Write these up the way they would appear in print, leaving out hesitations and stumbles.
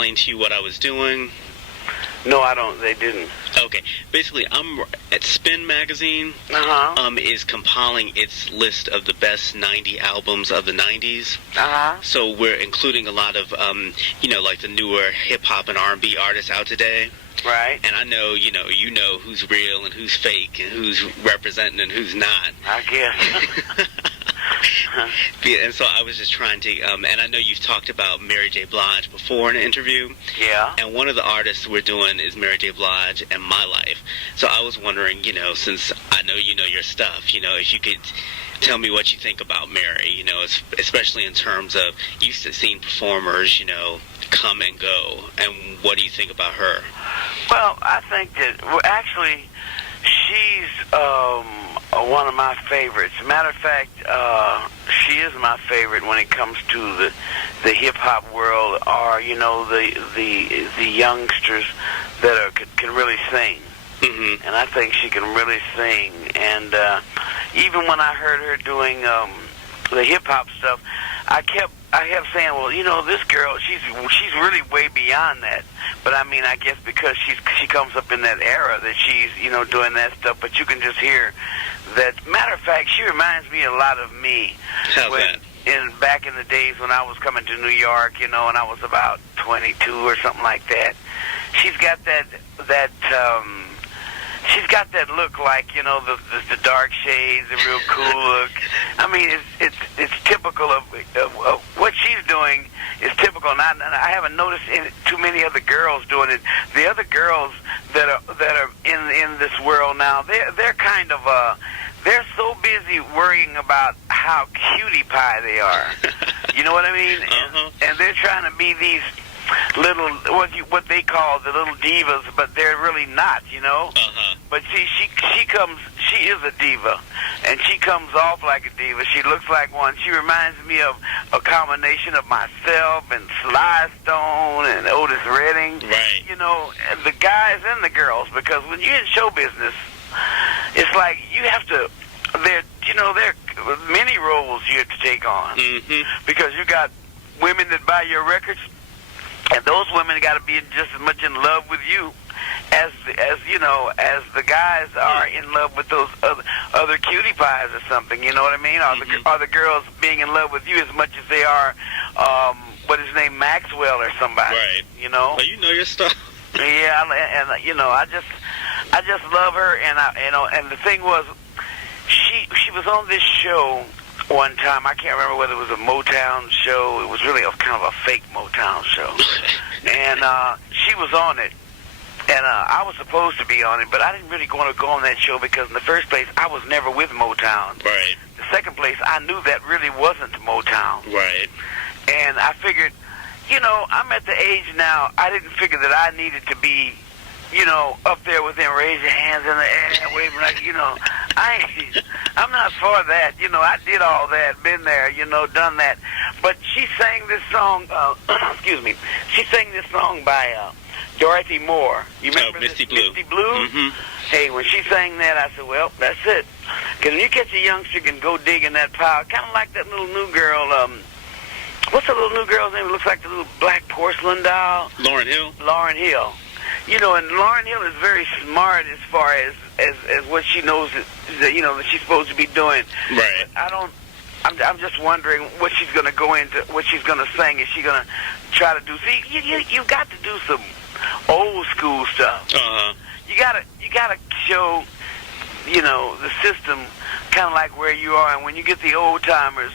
explain to you what I was doing? No, I don't. They didn't. Okay. Basically, I'm at Spin Magazine. Is compiling its list of the best 90 albums of the 90s. So we're including a lot of, like the newer hip hop and R&B artists out today. Right. And I know, you know who's real and who's fake and who's representing and who's not. I guess. Yeah, and so I was just trying to, and I know you've talked about Mary J. Blige before in an interview. Yeah. And one of the artists we're doing is Mary J. Blige and My Life. So I was wondering, since I know you know your stuff, if you could tell me what you think about Mary, especially in terms of you've seen performers, come and go, and what do you think about her? Well, I think that, actually, she's one of my favorites. Matter of fact, she is my favorite when it comes to the hip hop world, or the youngsters that can really sing. Mm-hmm. And I think she can really sing. And even when I heard her doing the hip hop stuff, I kept saying, well, this girl, she's really way beyond that. But I mean, I guess because she comes up in that era that she's, doing that stuff. But you can just hear that. Matter of fact, she reminds me a lot of me. How's that? Back in the days when I was coming to New York, and I was about 22 or something like that. She's got that she's got that look, like, the dark shades, the real cool look. I mean, it's typical of what she's doing is typical. And I haven't noticed too many other girls doing it. The other girls that are in this world now, they're kind of they're so busy worrying about how cutie pie they are. You know what I mean? And they're trying to be these little, what they call the little divas, but they're really not, But see, she is a diva, and she comes off like a diva. She looks like one. She reminds me of a combination of myself and Sly Stone and Otis Redding. Right. The guys and the girls, because when you're in show business, it's like you have to, there are many roles you have to take on. Mm-hmm. Because you got women that buy your records, and those women got to be just as much in love with you as the guys are in love with those other cutie pies or something. You know what I mean? Are the girls being in love with you as much as they are what is his name, Maxwell or somebody? Right. Well, you know your stuff. Yeah, and I just love her, and the thing was, she was on this show one time. I can't remember whether it was a Motown show. It was really kind of a fake Motown show. And she was on it. And I was supposed to be on it, but I didn't really want to go on that show because in the first place, I was never with Motown. Right. The second place, I knew that really wasn't Motown. Right. And I figured, I'm at the age now, I didn't figure that I needed to be, up there with them, raise your hands in the air, waving like, I'm not for that. I did all that, been there, done that. But she sang this song, excuse me, she sang this song by Dorothy Moore. You remember Misty this? Blue. Misty Blue? Mm-hmm. Hey, when she sang that, I said, well, that's it. Because when you catch a youngster can go dig in that pile, kind of like that little new girl, what's the little new girl's name? It looks like the little black porcelain doll. Lauryn Hill. Lauryn Hill. And Lauryn Hill is very smart as far as what she knows that she's supposed to be doing. Right. But I'm just wondering what she's going to go into, what she's going to sing. Is she going to try to do? See, you got to do some old school stuff. You gotta show, the system kind of like where you are, and when you get the old timers.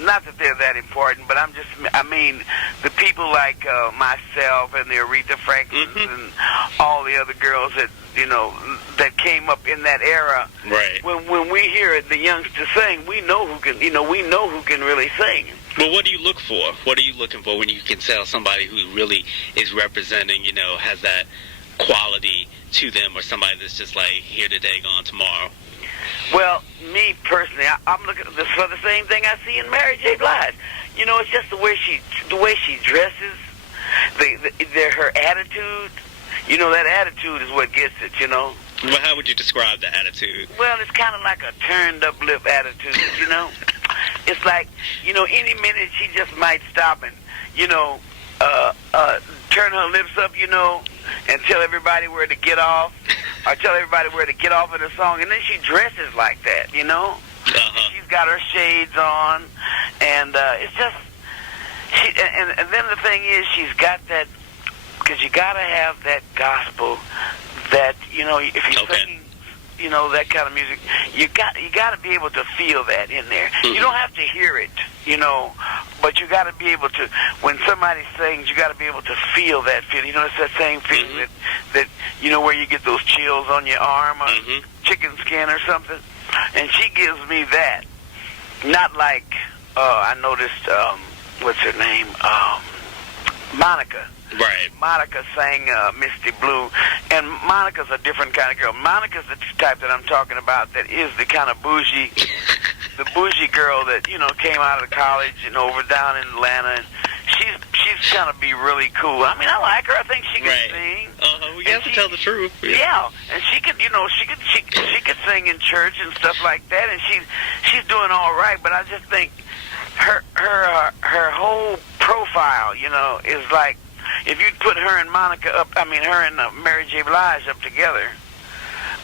Not that they're that important, but I mean, the people like myself and the Aretha Franklins and all the other girls that, that came up in that era. Right. When we hear the youngsters sing, we know who can really sing. Well, what do you look for? What are you looking for when you can tell somebody who really is representing, has that quality to them, or somebody that's just like here today, gone tomorrow? Well, me personally, I'm looking for the same thing I see in Mary J. Blige. It's just the way she dresses, her attitude. That attitude is what gets it. Well, how would you describe the attitude? Well, it's kind of like a turned up lip attitude. It's like any minute she just might stop and turn her lips up, you know, and tell everybody where to get off, or tell everybody where to get off in the song, and then she dresses like that, you know. She's got her shades on, and it's just, and then the thing is, she's got that, because you got to have that gospel, that, you know, if you're singing, you know, that kind of music, you got to be able to feel that in there. You don't have to hear it, you know, but you got to be able to, when somebody sings, you got to be able to feel that feeling. You know, it's that same feeling that you know, where you get those chills on your arm or chicken skin or something. And she gives me that. Not like, I noticed, what's her name? Monica. Right. Monica sang Misty Blue, and Monica's a different kind of girl. Monica's the type that I'm talking about that is the kind of bougie, the bougie girl that, you know, came out of college and over down in Atlanta, and she's gonna be really cool. I mean, I like her. I think she can sing. We have to tell the truth. Yeah, and she could, you know, she could sing in church and stuff like that, and she's doing all right. But I just think her whole profile, you know, is like, if you put her and Monica up, I mean, her and Mary J. Blige up together,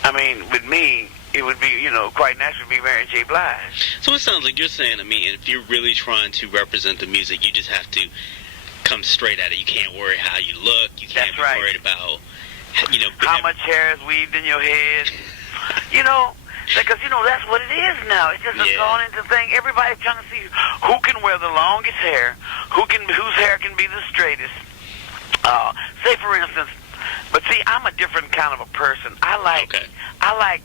I mean, with me, it would be, you know, quite natural to be Mary J. Blige. So it sounds like you're saying to me, if you're really trying to represent the music, you just have to come straight at it. You can't worry how you look. You can't be worried about, you know, how much hair is weaved in your head. You know, because, you know, that's what it is now. It's just a gone into thing. Everybody's trying to see who can wear the longest hair, whose hair can be the straightest. Say for instance, but see, I'm a different kind of a person. I like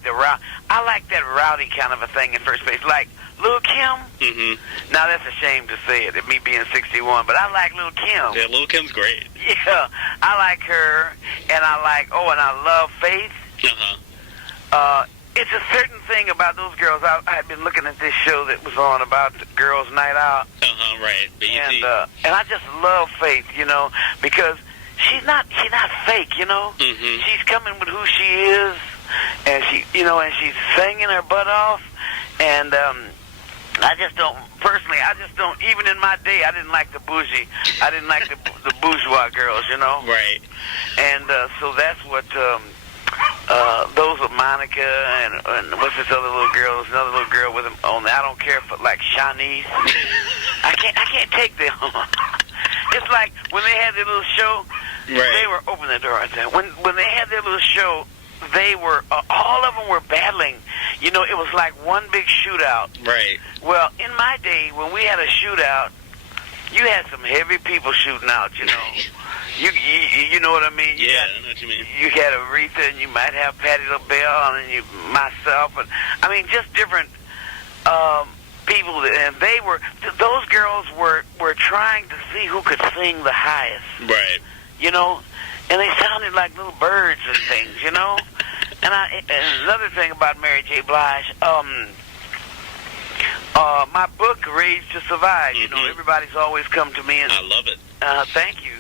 that rowdy kind of a thing in first place, like Lil' Kim. Now that's a shame to say it, me being 61, but I like Lil' Kim. Yeah, Lil' Kim's great. Yeah, I like her, and I love Faith. It's a certain thing about those girls. I've been looking at this show that was on about the Girls' Night Out. Right. And I just love Faith, you know, because she's not fake, you know. She's coming with who she is, and she's singing her butt off. And I just don't even in my day, I didn't like the bougie. I didn't like the bourgeois girls, you know. Right. And so that's what those are Monica and what's this other little girl? There's another little girl with them on there. I don't care if like Shanice. I can't take them. It's like when they had their little show, they were open the door right there. When they had their little show, they were all of them were battling. You know, it was like one big shootout. Right. Well, in my day, when we had a shootout, you had some heavy people shooting out. You know. You know what I mean? I know what you mean. You had Aretha, and you might have Patti LaBelle, and myself, and I mean, just different people. And those girls were trying to see who could sing the highest. Right. You know, and they sounded like little birds and things. You know, and another thing about Mary J. Blige. My book, Raised to Survive. You know, everybody's always come to me and I love it. Thank you.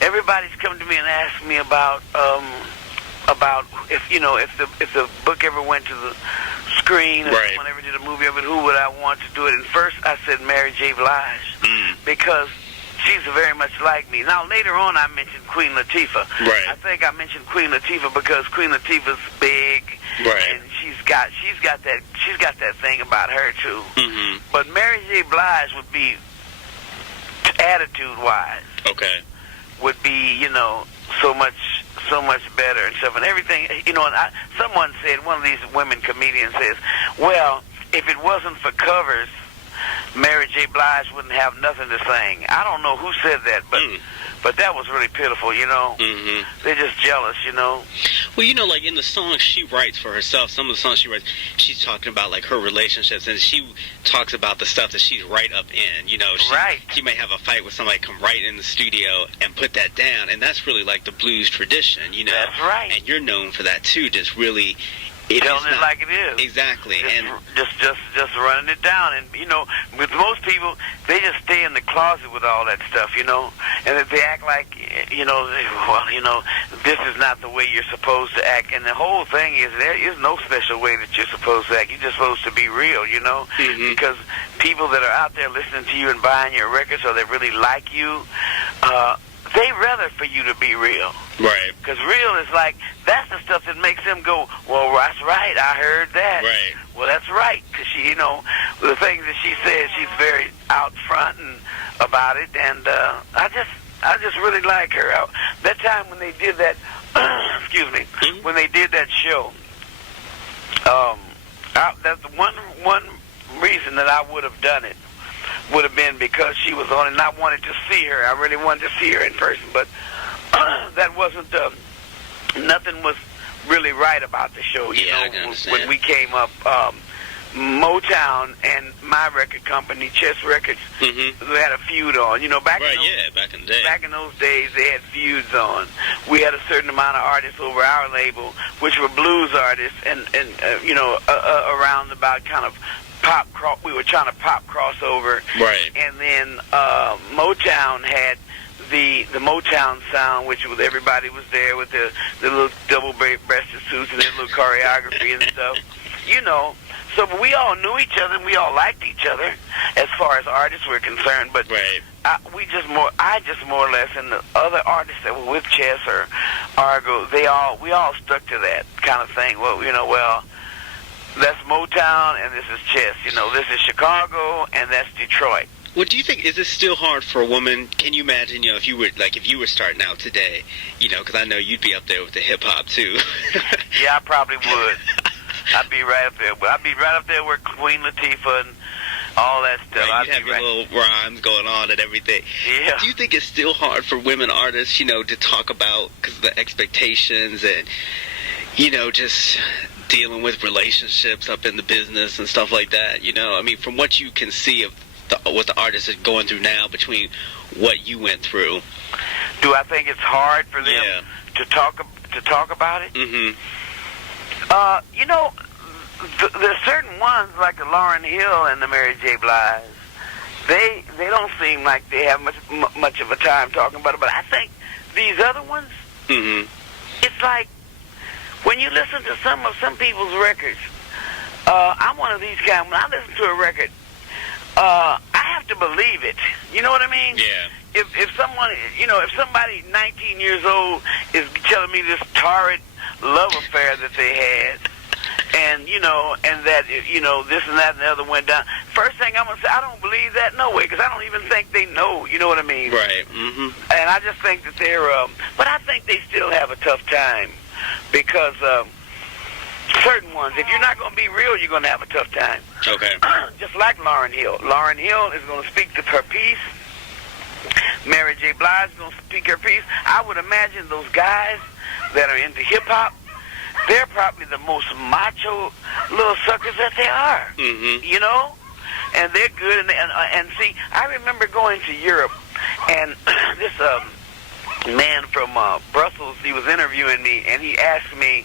Everybody's come to me and asked me about if the book ever went to the screen, or someone ever did a movie of it, who would I want to do it? And first I said Mary J. Blige, because she's very much like me. Now later on I mentioned Queen Latifah. Right. I think I mentioned Queen Latifah because Queen Latifah's big, and she's got that thing about her too. But Mary J. Blige would be attitude-wise. Would be, you know, so much better and stuff and everything. You know, and someone said, one of these women comedians says, well, if it wasn't for covers, Mary J. Blige wouldn't have nothing to sing. I don't know who said that, but that was really pitiful, you know. They're just jealous, you know. Well, you know, like in the songs she writes for herself, some of the songs she writes, she's talking about like her relationships, and she talks about the stuff that she's right up in. You know, she may have a fight with somebody, come right in the studio and put that down, and that's really like the blues tradition, you know. That's right. And you're known for that too, just really. Telling it like it is. Exactly. Just running it down. And, you know, with most people, they just stay in the closet with all that stuff, you know. And if they act like, you know, well, you know, this is not the way you're supposed to act. And the whole thing is there is no special way that you're supposed to act. You're just supposed to be real, you know. Because people that are out there listening to you and buying your records, or that really like you, they rather for you to be real. Right. Because real is like, that's the stuff that makes them go, well, that's right, I heard that. Right. Well, that's right, because she, you know, the things that she says, she's very out front and about it, and I just really like her. That time when they did that, excuse me, when they did that show, that's the one reason that I would have done it would have been because she was on it, and I wanted to see her. I really wanted to see her in person, but that wasn't nothing was really right about the show. You know, when we came up, Motown and my record company, Chess Records, they had a feud on. You know, back in the day. Back in those days, they had feuds on. We had a certain amount of artists over our label, which were blues artists, and you know, around about kind of pop. We were trying to pop crossover. Right. And then Motown had the Motown sound, which was everybody was there with the little double-breasted suits and their little choreography and stuff. You know. So we all knew each other and we all liked each other as far as artists were concerned. But I just more or less, and the other artists that were with Chess or Argo, we all stuck to that kind of thing. Well, you know, that's Motown and this is Chess. You know, this is Chicago and that's Detroit. Well, do you think, is this still hard for a woman? Can you imagine, you know, if you were starting out today, you know, because I know you'd be up there with the hip-hop, too. Yeah, I probably would. I'd be right up there. I'd be right up there with Queen Latifah and all that stuff. Right, you'd have your little rhymes going on and everything. Yeah. Do you think it's still hard for women artists, you know, to talk about, because of the expectations and, you know, just dealing with relationships up in the business and stuff like that, you know? I mean, from what you can see of what the artist is going through now between what you went through. Do I think it's hard for them to talk about it? Mm-hmm. You know, there's certain ones like the Lauryn Hill and the Mary J. Blige. They don't seem like they have much of a time talking about it. But I think these other ones, it's like when you listen to some people's records. I'm one of these guys. When I listen to a record, I have to believe it. You know what I mean? Yeah. If someone, you know, if somebody 19 years old is telling me this torrid love affair that they had, and you know, and that, you know, this and that and the other went down, first thing I'm gonna say, I don't believe that, no way, because I don't even think they know. You know what I mean? Right. And I just think that they're, but I think they still have a tough time because certain ones, if you're not gonna be real, you're gonna have a tough time. Okay. Just like Lauryn Hill. Lauryn Hill is gonna speak to her piece. Mary J. Blige is going to speak her piece. I would imagine those guys that are into hip-hop, they're probably the most macho little suckers that they are, you know? And they're good. And see, I remember going to Europe, and this man from Brussels, he was interviewing me, and he asked me,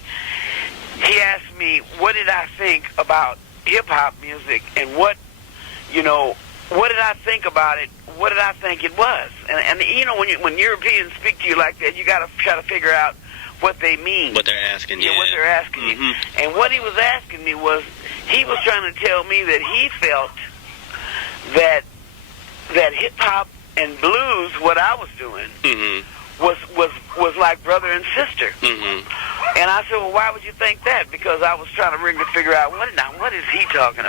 what did I think about hip-hop music, and what did I think about it? What did I think it was? And you know, when Europeans speak to you like that, you got to try to figure out what they mean. What they're asking you. Yeah, what they're asking you. And what he was asking me was, he was trying to tell me that he felt that hip-hop and blues, what I was doing, was like brother and sister. And I said, well, why would you think that? Because I was trying to figure out, what is he talking about?